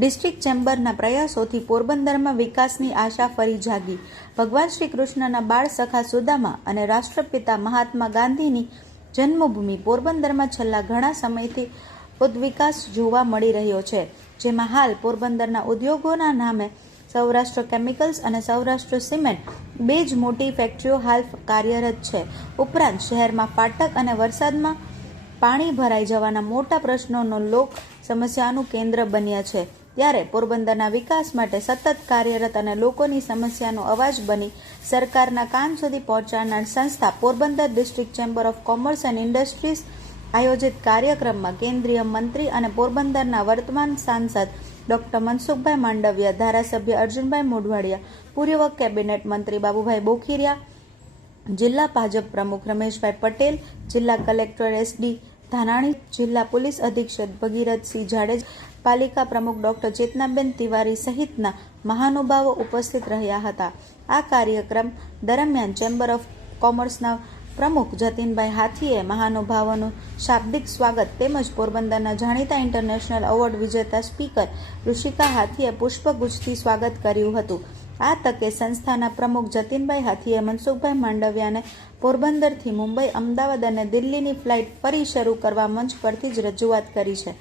District ચેમ્બરના પ્રયાસોથી પોરબંદરમાં વિકાસની આશા ફરી જાગી. ભગવાન શ્રી કૃષ્ણના બાળ સખા સુદામા અને રાષ્ટ્રપિતા મહાત્મા ગાંધીની જન્મભૂમિ પોરબંદરમાં છેલ્લા ઘણા સમયથી ઉદ્વિકાસ જોવા મળી રહ્યો છે, જેમાં હાલ પોરબંદરના ઉદ્યોગોના નામે સૌરાષ્ટ્ર કેમિકલ્સ અને સૌરાષ્ટ્ર સિમેન્ટ બે જ મોટી ફેક્ટરીઓ હાલ કાર્યરત છે. ઉપરાંત શહેરમાં ફાટક અને વરસાદમાં પાણી ભરાઈ જવાના મોટા પ્રશ્નોનો લોક સમસ્યાનું કેન્દ્ર બન્યા છે. ત્યારે પોરબંદરના વિકાસ માટે સતત કાર્યરત અને લોકોની સમસ્યાનો અવાજ બની સરકારના કાન સુધી પહોંચાડનાર સંસ્થા Porbandar district chamber of commerce and industries આયોજિત કાર્યક્રમમાં કેન્દ્રીય મંત્રી અને પોરબંદરના વર્તમાન સાંસદ ડોક્ટર મનસુખભાઈ માંડવિયા, ધારાસભ્ય અર્જુનભાઈ મોઢવાડિયા, પૂર્વ કેબિનેટ મંત્રી બાબુભાઈ બોખીરિયા, જિલ્લા ભાજપ પ્રમુખ રમેશભાઈ પટેલ, જિલ્લા કલેક્ટર SD ધાનાણી, જિલ્લા પોલીસ અધિક્ષક ભગીરથસિંહ જાડેજા, પાલિકા પ્રમુખ ડોક્ટર ચેતનાબેન તિવારી સહિતના મહાનુભાવો ઉપસ્થિત રહ્યા હતા. આ કાર્યક્રમ દરમિયાન ચેમ્બર ઓફ કોમર્સના પ્રમુખ જતીનભાઈ હાથીએ મહાનુભાવોનું શાબ્દિક સ્વાગત તેમજ પોરબંદરના જાણીતા ઇન્ટરનેશનલ એવોર્ડ વિજેતા સ્પીકર ઋષિકા હાથીએ પુષ્પગુચ્છથી સ્વાગત કર્યું હતું. આ તકે સંસ્થાના પ્રમુખ જતીનભાઈ હાથીએ મનસુખભાઈ માંડવિયાને પોરબંદરથી મુંબઈ, અમદાવાદ અને દિલ્હીની ફ્લાઇટ ફરી શરૂ કરવા મંચ પરથી જ રજૂઆત કરી છે.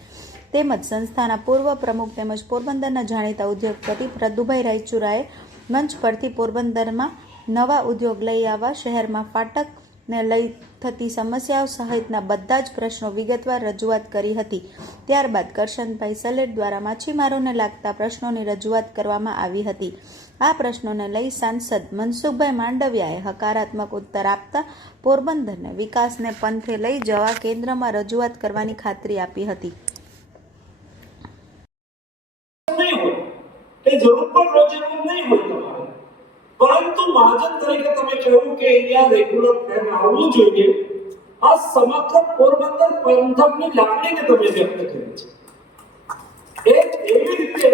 તેમજ સંસ્થાના પૂર્વ પ્રમુખ તેમજ પોરબંદરના જાણીતા ઉદ્યોગપતિ પ્રદુભાઈ રાયચુરાએ મંચ પરથી પોરબંદરમાં નવા ઉદ્યોગ લઈ આવવા, શહેરમાં ફાટકને લઈ થતી સમસ્યાઓ સહિતના બધા જ પ્રશ્નો વિગતવાર રજૂઆત કરી હતી. ત્યારબાદ કરશનભાઈ સલેટ દ્વારા માછીમારોને લાગતા પ્રશ્નોની રજૂઆત કરવામાં આવી હતી. આ પ્રશ્નોને લઈ સાંસદ મનસુખભાઈ માંડવિયાએ હકારાત્મક ઉત્તર આપતા પોરબંદરને વિકાસને પંથે લઈ જવા કેન્દ્રમાં રજૂઆત કરવાની ખાતરી આપી હતી. પરંતુ મહાજન તરીકે તમે કહ્યું કે અહીંયા રેગ્યુલર ટ્રેન આવવું જોઈએ. આ સમગ્ર પોરબંદર પંથકની લાગણીને તમે વ્યક્ત કરી છે. એવી રીતે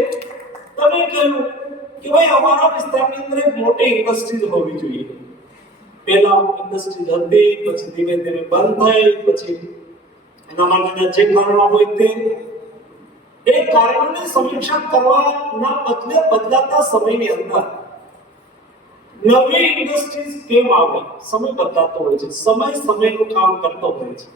તમે કહ્યું કે ભાઈ અમારા વિસ્તારની અંદર એક મોટી ઇન્ડસ્ટ્રીઝ હોવી જોઈએ. પહેલા ઇન્ડસ્ટ્રીઝ હતી, પછી ધીમે ધીમે બંધ થઈ, પછી એના માટેના જે કારણો હોય એ કારણોની સમીક્ષા કરવાના બદલે બદલાતા સમયની અંદર નવી ઇન્ડસ્ટ્રીઝ કેમ આવે? સમય બદલાતો હોય છે, સમય સમયનું કામ કરતો હોય છે.